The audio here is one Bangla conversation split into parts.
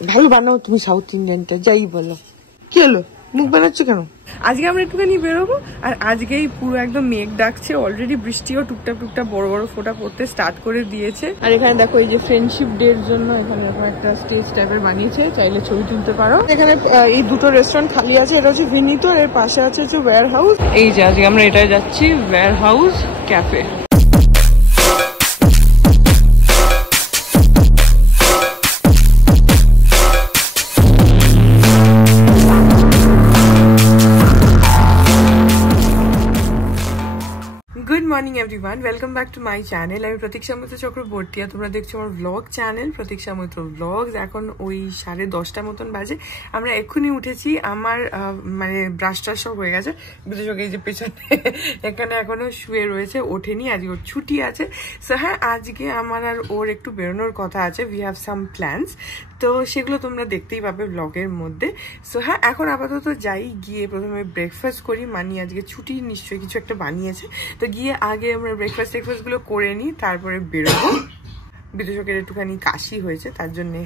ভালো বানাও তুমি সাউথ ইন্ডিয়ানটা, যাই বলো। কি হলো, মুখ বানাচ্ছ কেন? আজকে আমরা একটুখানি বেরোবো, আর আজকেই পুরো একদম মেঘ ডাকছে, অলরেডি বৃষ্টিও টুকটাক টুকটাক বড় বড় ফোঁটা পড়তে স্টার্ট করে দিয়েছে। আর এখানে দেখো এই যে ফ্রেন্ডশিপ ডে এর জন্য এখানে একটা স্টেজ টাইপের বানিয়েছে, চাইলে ছবি তুলতে পারো। এখানে এই দুটো রেস্টুরেন্ট খালি আছে, এটা হচ্ছে ভিনিতো, এর পাশে আছে হচ্ছে ওয়্যার হাউস। এই যে আজকে আমরা এটাই যাচ্ছি, warehouse cafe. Good morning everyone, welcome back to my channel. আমি প্রতীক্ষা মৈত্র চক্রবর্তী, আর তোমরা দেখছো আমার ব্লগ চ্যানেল প্রতীক্ষা মৈত্র ব্লগস। এখন ওই 10:30 মতন বাজে। আমরা এক্ষুনি উঠেছি, আমার মানে ব্রাশ টাশ সব হয়ে গেছে। বিশেষক এই যে পেছনে এখানে এখনো শুয়ে রয়েছে, ওঠেনি, আজকে ওর ছুটি আছে। সো হ্যাঁ, আজকে আমার আর ওর একটু বেরোনোর কথা আছে, উই হ্যাভ সাম প্ল্যানস, তো সেগুলো তোমরা দেখতেই পাবে ব্লগের মধ্যে। সো হ্যাঁ, এখন আপাতত যাই, গিয়ে প্রথমে ব্রেকফাস্ট করি। মানি আজকে ছুটি, নিশ্চয়ই কিছু একটা বানিয়েছে, তো গিয়ে আগে আমরা ব্রেকফাস্ট গুলো করে নিই, তারপরে বেরোবো। বিদুষকের একটুখানি কাশি হয়েছে, তার জন্যে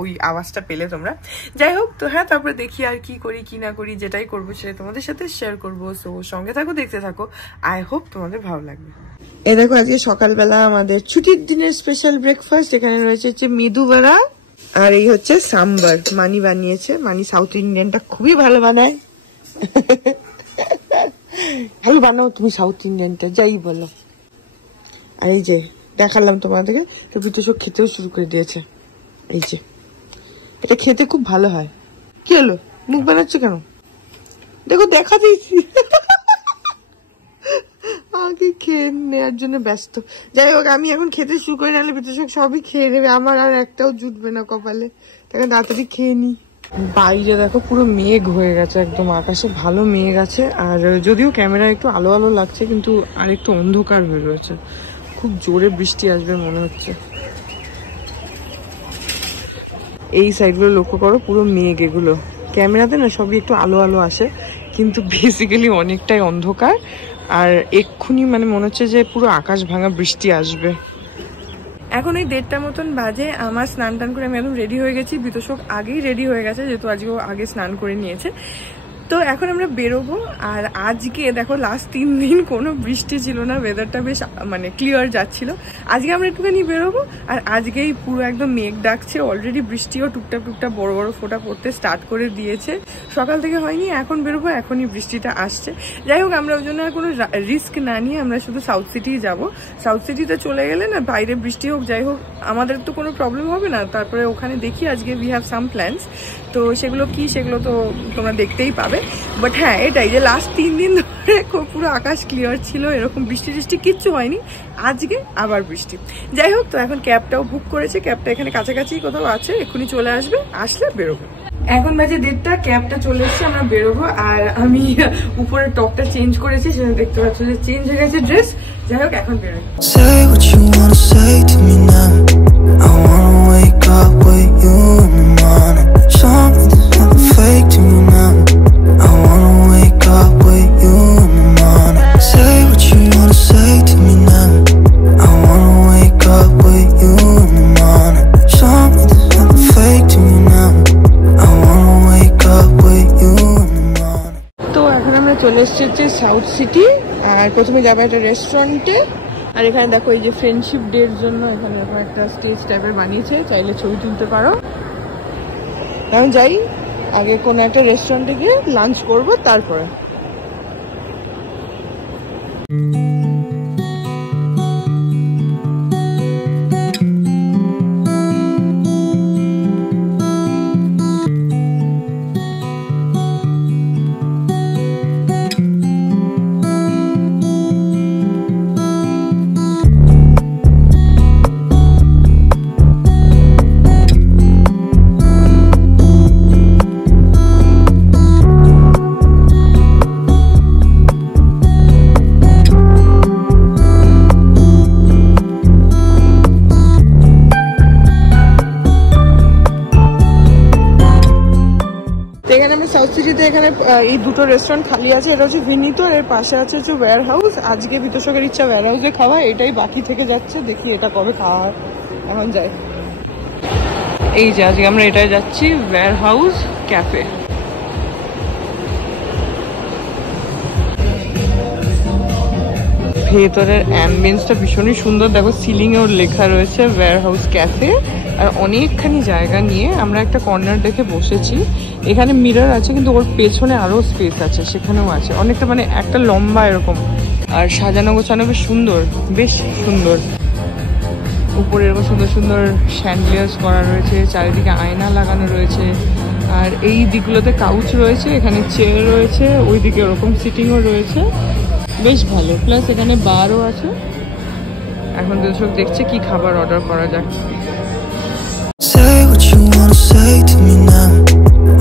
ওই আওয়াজটা পেলে তোমরা। যাই হোক, তো হ্যাঁ, তারপরে দেখি আর কি করি কি না করি, যেটাই করবো সেটা তোমাদের সাথে শেয়ার করবো। সো সঙ্গে থাকো, দেখতে থাকো, আই হোপ তোমাদের ভালো লাগবে। এই দেখো, আজকে সকালবেলা আমাদের ছুটির দিনের স্পেশাল ব্রেকফাস্ট। এখানে রয়েছে হচ্ছে মেদু বড়া, আর এই হচ্ছে সাম্বার, মানি বানিয়েছে। মানি সাউথ ইন্ডিয়ানটা খুবই ভালো বানায়। ভালো বানাও তুমি সাউথ ইন্ডিয়ানটা, যাই বলো। আর এই যে দেখালাম তোমাদেরকে, তো বিতোষক খেতেও শুরু করে দিয়েছে। এই যে এটা খেতে খুব ভালো হয়। কি হলো, মুখ বানাচ্ছ কেন? দেখো, দেখা দিয়েছি। আগে খেয়ে নেওয়ার জন্য ব্যস্ত। যাই হোক, আমি এখন খেতে শুরু করে নিলে বিতোষক সবই খেয়ে নেবে, আমার আর একটাও জুটবে না কপালে। তাকে তাড়াতাড়ি খেয়ে নি। বাইরে দেখো পুরো মেঘ হয়ে গেছে, একদম আকাশে ভালো মেঘ আছে। আর যদিও ক্যামেরা একটু আলো আলো লাগছে, কিন্তু আর একটু অন্ধকার হয়ে রয়েছে, খুব জোরে বৃষ্টি আসবে মনে হচ্ছে। এই সাইডগুলো লক্ষ্য করো, পুরো মেঘ। এগুলো ক্যামেরাতে না সবই একটু আলো আলো আসে, কিন্তু বেসিক্যালি অনেকটাই অন্ধকার। আর এক্ষুনি মানে মনে হচ্ছে যে পুরো আকাশ ভাঙা বৃষ্টি আসবে। এখন এই 1:30 মতন বাজে। আমার স্নান টান করে আমি একদম রেডি হয়ে গেছি। বিতোষক আগেই রেডি হয়ে গেছে, যেহেতু আজকে ও আগে স্নান করে নিয়েছে। তো এখন আমরা বেরোবো। আর আজকে দেখো, লাস্ট 3 দিন কোনো বৃষ্টি ছিল না, ওয়েদারটা বেশ মানে ক্লিয়ার যাচ্ছিল। আজকে আমরা একটুখানি বেরোবো, আর আজকেই পুরো একদম মেঘ ডাকছে, অলরেডি বৃষ্টিও টুকটাক টুকটাক বড় বড় ফোঁটা পড়তে স্টার্ট করে দিয়েছে। সকাল থেকে হয়নি, এখন বেরোবো, এখনই বৃষ্টিটা আসছে। যাই হোক, আমরা ওই জন্য আর কোনো রিস্ক না নিয়ে আমরা শুধু সাউথ সিটি যাব। সাউথ সিটিতে চলে গেলে না, বাইরে বৃষ্টি হোক যাই হোক, আমাদের তো কোনো প্রবলেম হবে না। তারপরে ওখানে দেখি, আজকে উই হ্যাভ সাম প্ল্যানস, তো সেগুলো কি সেগুলো তো তোমরা দেখতেই পাবে। বাট হ্যাঁ, এটাই যে লাস্ট 3 দিন ধরে পুরো আকাশ ক্লিয়ার ছিল, এরকম বৃষ্টি টিষ্টি কিচ্ছু হয়নি। আজকে আবার বৃষ্টি। যাই হোক, তো এখন ক্যাবটাও বুক করেছে, ক্যাবটা এখানে কাছাকাছি কোথাও আছে, এক্ষুনি চলে আসবে, আসলে বেরোবো। এখন বাজে 1:30, ক্যাবটা চলে এসছে, আমরা বেরোবো। আর আমি উপরের টপটা চেঞ্জ করেছি, সেটা দেখতে পাচ্ছ যে চেঞ্জ হয়ে গেছে ড্রেস। যাই হোক, এখন বেরোবো। চলে এসছে হচ্ছে সাউথ সিটি, আর প্রথমে যাবে একটা রেস্টুরেন্টে। আর এখানে দেখো এই যে ফ্রেন্ডশিপ ডে এর জন্য এখানে একটা স্টেজ টাইপের বানিয়েছে, চাইলে ছবি তুলতে পারো। এখন যাই, আগে কোনো একটা রেস্টুরেন্টে গিয়ে লাঞ্চ করবো, তারপরে। সাউথ সিটিতে এখানে এই দুটো রেস্টুরেন্ট খালি আছে, এটা হচ্ছে ভিনিতো, এর পাশে আছে হচ্ছে ওয়্যার হাউস। আজকে বিতোষকের ইচ্ছা ওয়্যার হাউসে খাওয়া, এটাই বাকি থেকে যাচ্ছে, দেখি এটা কবে খাওয়া হয়। এখন যাই। এই যে আজকে আমরা এটাই যাচ্ছি, ওয়্যার হাউস ক্যাফে। ভেতরের অ্যাম্বিয়েন্সটা ভীষণই সুন্দর, দেখো সিলিং এ ওর লেখা রয়েছে ওয়্যার হাউস ক্যাফে। আর অনেকখানি জায়গা নিয়ে আমরা একটা কর্নার দেখে বসেছি। এখানে মিরর আছে, কিন্তু ওর পেছনে আরো স্পেস আছে, সেখানেও আছে অনেকটা, মানে একটা লম্বা এরকম। আর সাজানো গোছানো বেশ সুন্দর, বেশ সুন্দর। উপরে এরকম সুন্দর সুন্দর শ্যান্ডলিয়ার্স করা রয়েছে, চারিদিকে আয়না লাগানো রয়েছে। আর এই দিকগুলোতে কাউচ রয়েছে, এখানে চেয়ার রয়েছে, ওইদিকে ওরকম সিটিংও রয়েছে, বেশ ভালো। প্লাস এখানে বারও আছে। এখন দর্শক দেখছে কি খাবার অর্ডার করা যায়। Say what you wanna say to me now.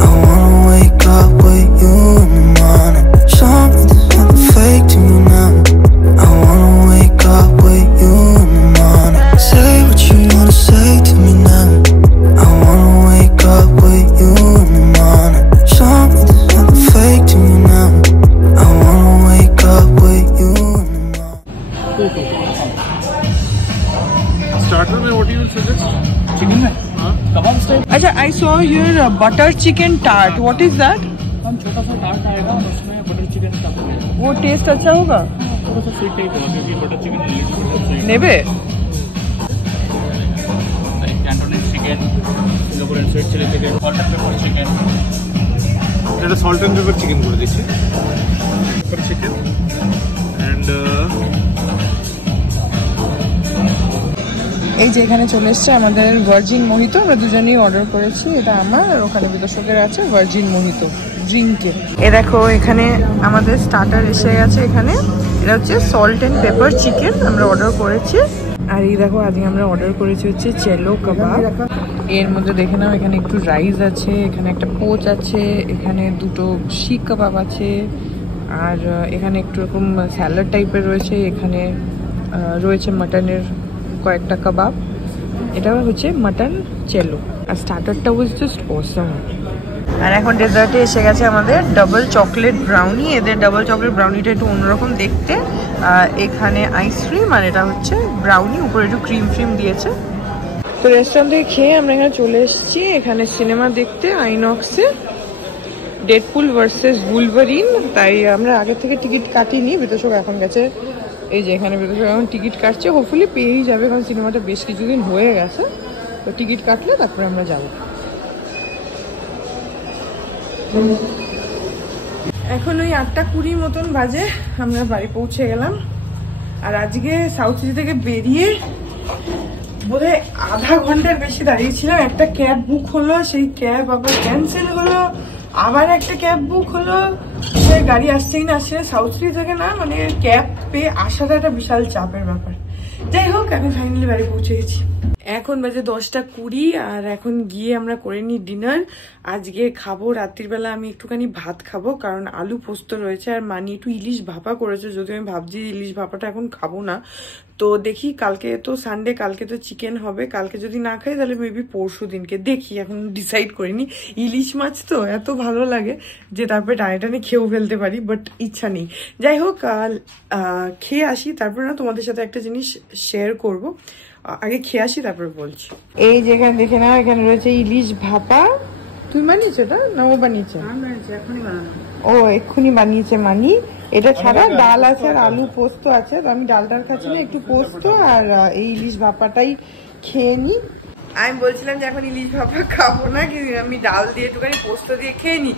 I wanna wake up with you in the morning. Show me there's nothing fake to me now. I wanna wake up with you in the morning. Say what you wanna say to me now. I wanna wake up with you in the morning. Show me there's nothing fake to me now. I wanna wake up with you in the morning. Starter में what do you suggest? Chicken में? हाँ. Kebab style. अच्छा, I saw here butter chicken tart. What is that? हम छोटा सा टार्ट आएगा और उसमें बटर चिकन स्टफ होगा। वो टेस्ट अच्छा होगा? थोड़ा सा स्वीट टाइप होगा क्योंकि बटर चिकन नेबे? Cantonese chicken, Singaporean sweet chilli chicken, salt and pepper chicken. এটা সল্ট এন্ড পেপার চিকেন করে দিচ্ছি। পেপার চিকেন এন্ড এই যে এখানে চলে এসছে আমাদের ভার্জিন মোহিতো, আমরা দুজনেই অর্ডার করেছি। এটা আমার, আর ওখানে বিদর্শকের আছে ভার্জিন মোহিতো ড্রিঙ্কে। এ দেখো এখানে আমাদের স্টার্টার এসে গেছে। এখানে এটা হচ্ছে সল্ট এন্ড পেপার চিকেন আমরা অর্ডার করেছি। আর এই দেখো আজকে আমরা অর্ডার করেছি হচ্ছে চেলো কাবাব। এর মধ্যে দেখে নাও, এখানে একটু রাইস আছে, এখানে একটা পোচ আছে, এখানে দুটো শিক কাবাব আছে, আর এখানে একটু এরকম স্যালাড টাইপের রয়েছে, এখানে রয়েছে মাটনের কয়েকটা কাবাব। এটা হচ্ছে মাটন চেলো। আর স্টার্টারটা ওয়াজ জাস্ট অসাম। আর এখন ডেজার্টে এসে গেছে আমাদের ডাবল চকলেট ব্রাউনি। এদের ডাবল চকলেট ব্রাউনিটা একটু অন্যরকম দেখতে। এখানে আইসক্রিম, আর এটা হচ্ছে ব্রাউনি, উপরে একটু ক্রিম ফ্রিম দিয়েছে। তো রেস্টুরেন্ট থেকে খেয়ে আমরা এখানে চলে এসেছি এখানে সিনেমা দেখতে, আইনক্সে, ডেডপুল ভার্সেস উলভারিন। তাই আমরা আগে থেকে টিকিট কাটিনি, বিতোষক এখন গেছে এই যে এখানে বিতোষক এখন টিকিট কাটছে। হোপফুলি পেয়েই যাবে, কারণ সিনেমাটা বেশ কিছুদিন হয়ে গেছে। তো টিকিট কাটলে তারপরে আমরা যাবো। এখন ওই 8:20 মতন বাজে, আমরা বাড়ি পৌঁছে গেলাম। আর আজকে সাউথ সিটি থেকে বেরিয়ে বোধহয় আধা ঘন্টার বেশি দাঁড়িয়েছিলাম। একটা ক্যাব বুক হলো, সেই ক্যাব আবার ক্যান্সেল হলো, আবার একটা ক্যাব বুক হলো, সে গাড়ি আসছেই না আসছে। সাউথ সিটি থেকে না, মানে ক্যাব পেয়ে আসাটা একটা বিশাল চাপের ব্যাপার। যাই হোক, এখন ফাইনালি বাড়ি পৌঁছে গেছি। এখন বাজে 10:20, আর এখন গিয়ে আমরা করে নিই ডিনার। আজকে খাবো রাত্রিবেলা, আমি একটুখানি ভাত খাবো, কারণ আলু পোস্ত রয়েছে, আর মানি একটু ইলিশ ভাপা করেছে। যদি আমি ভাবছি ইলিশ ভাপাটা এখন খাবো না, তো দেখি কালকে তো সানডে, কালকে তো চিকেন হবে। কালকে যদি না খাই তাহলে মেবি পরশু দিনকে দেখি, এখন ডিসাইড করিনি। ইলিশ মাছ তো এত ভালো লাগে যে তারপরে টানে খেয়েও ফেলতে পারি, বাট ইচ্ছা নেই। যাই হোক, খেয়ে আসি, তারপরে না তোমাদের সাথে একটা জিনিস শেয়ার করবো। আগে খেয়ে আসি তারপরে বলছি। এই যেখানে দেখে নাও, এখানে রয়েছে ইলিশ ভাপা। তুই বানিয়েছো এটা না ও বানিয়েছে? ও এক্ষুনি বানিয়েছে মানি। এটা ছাড়া ডাল আছে আর আলু পোস্ত আছে। তো আমি ডালটার খাচ্ছি না, একটু পোস্ত আর এই ইলিশ ভাপাটাই খেয়ে নি। আমি বলছিলাম যে এখন ইলিশ ভাপা খাবো না, কিন্তু আমি ডাল দিয়ে একটুখানি পোস্ত দিয়ে খেয়ে নি।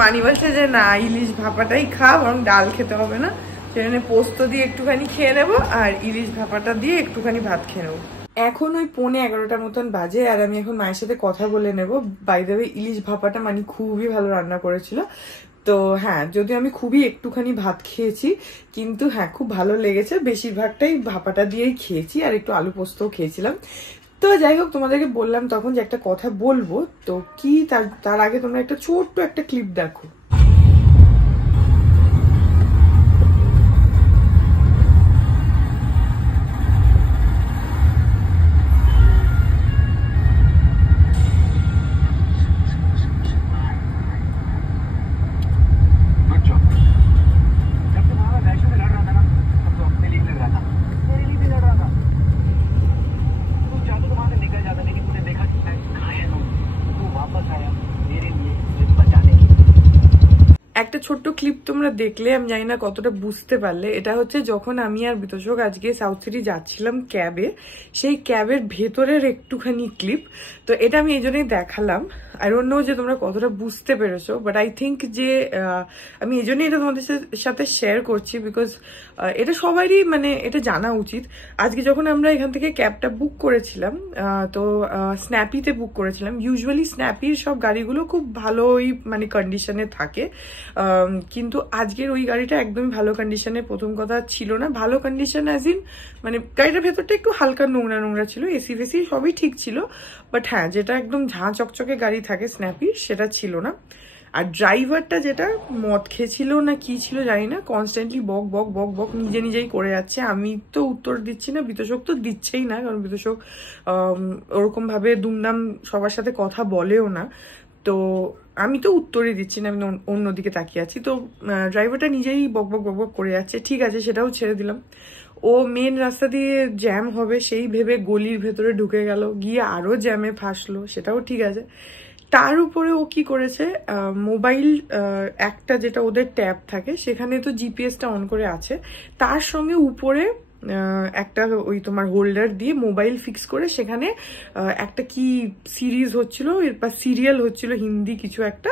মানি বলছে যে না, ইলিশ ভাপাটাই খা, বরং ডাল খেতে হবে না। সেখানে পোস্ত দিয়ে একটুখানি খেয়ে নেবো, আর ইলিশ ভাপাটা দিয়ে একটুখানি ভাত খেয়ে নেবো। এখন ওই 11:15 মতন বাজে, আর আমি এখন মায়ের সাথে কথা বলে নেবো। বাই দ্য ওয়ে, ইলিশ ভাপাটা মানে খুবই ভালো রান্না করেছিল। তো হ্যাঁ, যদিও আমি খুবই একটুখানি ভাত খেয়েছি, কিন্তু হ্যাঁ খুব ভালো লেগেছে। বেশিরভাগটাই ভাপাটা দিয়েই খেয়েছি, আর একটু আলু পোস্তও খেয়েছিলাম। তো যাই হোক, তোমাদেরকে বললাম তখন যে একটা কথা বলবো, তো কি তার আগে তোমরা একটা ছোট্ট একটা ক্লিপ দেখো। একটা ছোট্ট ক্লিপ তোমরা দেখলে, আমি জানি না কতটা বুঝতে পারলে। এটা হচ্ছে যখন আমি আর বিতোষক আজকে সাউথ সিটি যাচ্ছিলাম ক্যাবে, সেই ক্যাবের ভেতরের একটুখানি ক্লিপ। তো এটা আমি এই জন্যই দেখালাম। আই ডোন্ট নো যে তোমরা কতটা বুঝতে পেরেছো, বাট আই থিঙ্ক যে আমি এই জন্যই এটা তোমাদের সাথে শেয়ার করছি, বিকজ এটা সবারই মানে এটা জানা উচিত। আজকে যখন আমরা এখান থেকে ক্যাবটা বুক করেছিলাম, তো স্ন্যাপিতে বুক করেছিলাম। ইউজুয়ালি স্ন্যাপির সব গাড়িগুলো খুব ভালোই মানে কন্ডিশনে থাকে, কিন্তু আজকের ওই গাড়িটা একদমই ভালো কন্ডিশনে প্রথম কথা ছিল না। ভালো কন্ডিশন অ্যাজ ইন মানে গাড়িটার ভেতরটা একটু হালকা নোংরা নোংরা ছিল, এসি ফেসি সবই ঠিক ছিল, বাট হ্যাঁ যেটা একদম ঝাঁ চকচকে গাড়ি থাকে স্ন্যাপির সেটা ছিল না। আর ড্রাইভারটা যেটা মদ খেয়েছিল না কি ছিল জানি না, কনস্ট্যান্টলি বক বক বক বক নিজে নিজেই করে যাচ্ছে। আমি তো উত্তর দিচ্ছি না, বিতোষক তো দিচ্ছেই না, কারণ বিতোষক ওরকম ভাবে দুমদাম সবার সাথে কথা বলেও না। তো আমি তো উত্তরই দিচ্ছি না, আমি অন্যদিকে তাকিয়ে আছি। তো ড্রাইভারটা নিজেই বক বক বক বক করে যাচ্ছে, ঠিক আছে সেটাও ছেড়ে দিলাম। ও মেন রাস্তা দিয়ে জ্যাম হবে সেই ভেবে গলির ভেতরে ঢুকে গেল, গিয়ে আরো জ্যামে ফাঁসলো, সেটাও ঠিক আছে। তার উপরে ও কি করেছে, মোবাইল একটা যেটা ওদের ট্যাব থাকে সেখানে তো জিপিএসটা অন করে আছে, তার সঙ্গে উপরে একটা ওই তোমার হোল্ডার দিয়ে মোবাইল ফিক্স করে সেখানে একটা কি সিরিজ হচ্ছিল বা সিরিয়াল হচ্ছিল হিন্দি কিছু একটা,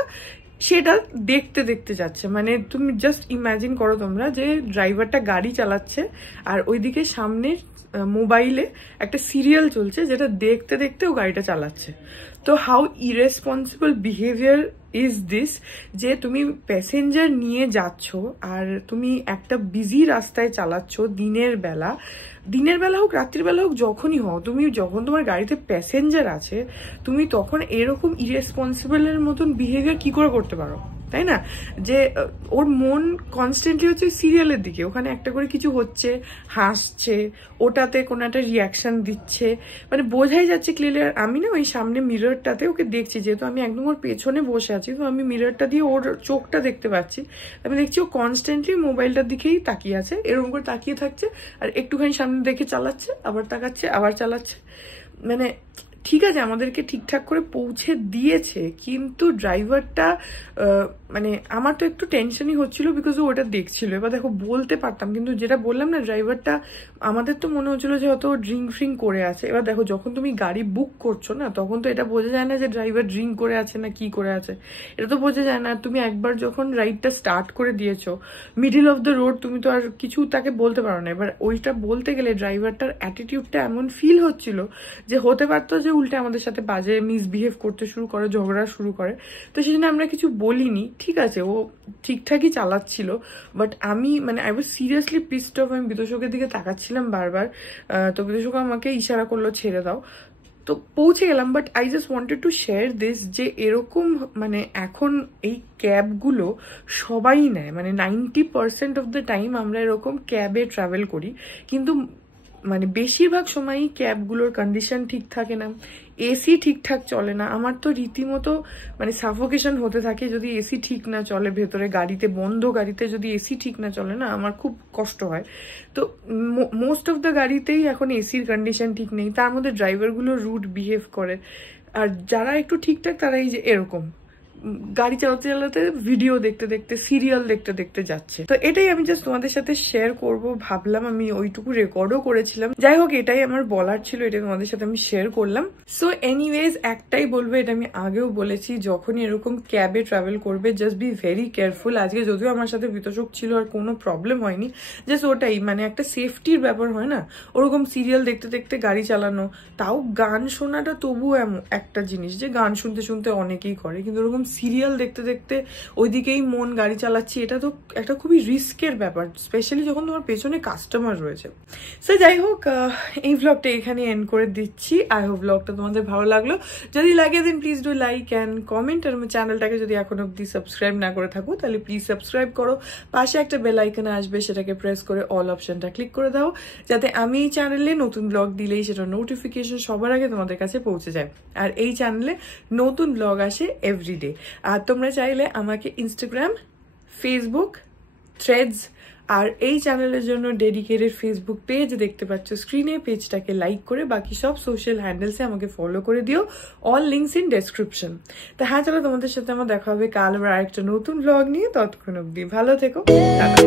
সেটা দেখতে দেখতে যাচ্ছে। মানে তুমি জাস্ট ইমাজিন করো তোমরা যে ড্রাইভারটা গাড়ি চালাচ্ছে আর ওইদিকে সামনে মোবাইলে একটা সিরিয়াল চলছে যেটা দেখতে দেখতে ও গাড়িটা চালাচ্ছে। তো how irresponsible behaviour is this, যে তুমি প্যাসেঞ্জার নিয়ে যাচ্ছ আর তুমি একটা বিজি রাস্তায় চালাচ্ছ দিনের বেলা হোক রাত্রির বেলা হোক যখনই হোক, তুমি যখন তোমার গাড়িতে প্যাসেঞ্জার আছে তুমি তখন এরকম ইরেসপন্সিবলের মতন বিহেভিয়ার কি করে করতে পারো, তাই না? যে ওর মন কনস্ট্যান্টলি হচ্ছে সিরিয়ালের দিকে, ওখানে একটা করে কিছু হচ্ছে, হাসছে, ওটাতে কোনো একটা রিয়াকশন দিচ্ছে, মানে বোঝাই যাচ্ছে ক্লিয়ারলি। আর আমি না ওই সামনে মিররটাতে ওকে দেখছি, যেহেতু আমি একদম ওর পেছনে বসে আছি, তো আমি মিররটা দিয়ে ওর চোখটা দেখতে পাচ্ছি। আমি দেখছি ও কনস্ট্যান্টলি মোবাইলটার দিকেই তাকিয়ে আছে, এরকম করে তাকিয়ে থাকছে আর একটুখানি সামনে দেখে চালাচ্ছে, আবার তাকাচ্ছে, আবার চালাচ্ছে। মানে ঠিক আছে আমাদেরকে ঠিকঠাক করে পৌঁছে দিয়েছে, কিন্তু ড্রাইভারটা মানে আমার তো একটু টেনশনই হচ্ছিল বিকজ ও ওটা দেখছিল। এবার দেখো বলতে পারতাম, কিন্তু যেটা বললাম না ড্রাইভারটা, আমাদের তো মনে হচ্ছিল যে হয়তো ড্রিঙ্ক ফ্রিঙ্ক করে আছে। এবার দেখো যখন তুমি গাড়ি বুক করছো না, তখন তো এটা বোঝা যায় না যে ড্রাইভার ড্রিঙ্ক করে আছে না কি করে আছে, এটা তো বোঝা যায় না। তুমি একবার যখন রাইডটা স্টার্ট করে দিয়েছো মিডিল অফ দ্য রোড, তুমি তো আর কিছু তাকে বলতে পারো না। এবার ওইটা বলতে গেলে ড্রাইভারটার অ্যাটিটিউডটা এমন ফিল হচ্ছিল যে হতে পারতো যে উল্টে আমাদের সাথে বাজে মিসবিহেভ করতে শুরু করে, ঝগড়া শুরু করে। তো সেই জন্য আমরা কিছু বলিনি, ঠিক আছে ও ঠিকঠাকই চালাচ্ছিল। বাট আমি মানে I was seriously pissed of. আমি বিতোষকের দিকে তাকাচ্ছিলাম বারবার, তো বিতোষক আমাকে ইশারা করলো ছেড়ে দাও, তো পৌঁছে গেলাম। But I just wanted to share this, যে এরকম মানে এখন এই ক্যাবগুলো সবাই নেয়, মানে 90% অফ দ্য টাইম আমরা এরকম ক্যাবে ট্রাভেল করি, কিন্তু মানে বেশিরভাগ সময়ই ক্যাবগুলোর কন্ডিশন ঠিক থাকে না, এসি ঠিকঠাক চলে না। আমার তো রীতিমতো মানে সাফোকেশন হতে থাকে যদি এসি ঠিক না চলে ভেতরে, গাড়িতে বন্ধ গাড়িতে যদি এসি ঠিক না চলে না, আমার খুব কষ্ট হয়। তো মোস্ট অফ দ্য গাড়িতেই এখন এসির কন্ডিশন ঠিক নেই, তার মধ্যে ড্রাইভারগুলো রুড বিহেভ করে। আর যারা একটু ঠিকঠাক তারা এই যে এরকম গাড়ি চালাতে চালাতে ভিডিও দেখতে দেখতে সিরিয়াল দেখতে দেখতে যাচ্ছে। তো এটাই আমি জাস্ট তোমাদের সাথে শেয়ার করব ভাবলাম, আমি ওইটুকু রেকর্ডও করেছিলাম। যাই হোক এটাই আমার বলার ছিল, এটা তোমাদের সাথে আমি শেয়ার করলাম। সো এনিওয়েজ একটাই বলবো, এটা আমি আগেও বলেছি, যখনই এরকম ক্যাবে ট্রাভেল করবে জাস্ট বি ভেরি কেয়ারফুল। আজকে যদিও আমার সাথে বিতোষক ছিল আর কোনো প্রবলেম হয়নি, জাস্ট ওটাই মানে একটা সেফটির ব্যাপার হয় না, ওরকম সিরিয়াল দেখতে দেখতে গাড়ি চালানো, তাও গান শোনাটা তবুও এমন একটা জিনিস যে গান শুনতে শুনতে অনেকেই করে, কিন্তু ওরকম সিরিয়াল দেখতে দেখতে ওইদিকেই মন গাড়ি চালাচ্ছি, এটা তো একটা খুবই রিস্কের ব্যাপার, স্পেশালি যখন তোমার পেছনে কাস্টমার রয়েছে। সো যাই হোক এই ভ্লগটা এখানে এন্ড করে দিচ্ছি। আই হোপ ভ্লগটা তোমাদের ভালো লাগলো, যদি লাগে then please do like and comment. আর আমার চ্যানেলটাকে যদি এখন অব্দি সাবস্ক্রাইব না করে থাকো তাহলে প্লিজ সাবস্ক্রাইব করো, পাশে একটা বেল আইকন আসবে সেটাকে প্রেস করে অল অপশনটা ক্লিক করে দাও, যাতে আমি এই চ্যানেলে নতুন ব্লগ দিলেই সেটা নোটিফিকেশন সবার আগে তোমাদের কাছে পৌঁছে যায়। আর এই চ্যানেলে নতুন ব্লগ আসে এভরিডে। আর তোমরা চাইলে আমাকে ইনস্টাগ্রাম, ফেসবুক, থ্রেডস আর এই চ্যানেলের জন্য ডেডিকেটেড ফেসবুক পেজ দেখতে পাচ্ছ স্ক্রিনে, পেজটাকে লাইক করে বাকি সব সোশ্যাল হ্যান্ডেলসে আমাকে ফলো করে দিও, অল লিঙ্কস ইন ডেসক্রিপশন। তো হ্যাঁ, চলো তোমাদের সাথে আমার দেখা হবে কাল আবার আরেকটা নতুন ব্লগ নিয়ে। ততক্ষণ অব্দি ভালো থেকো, টাটা।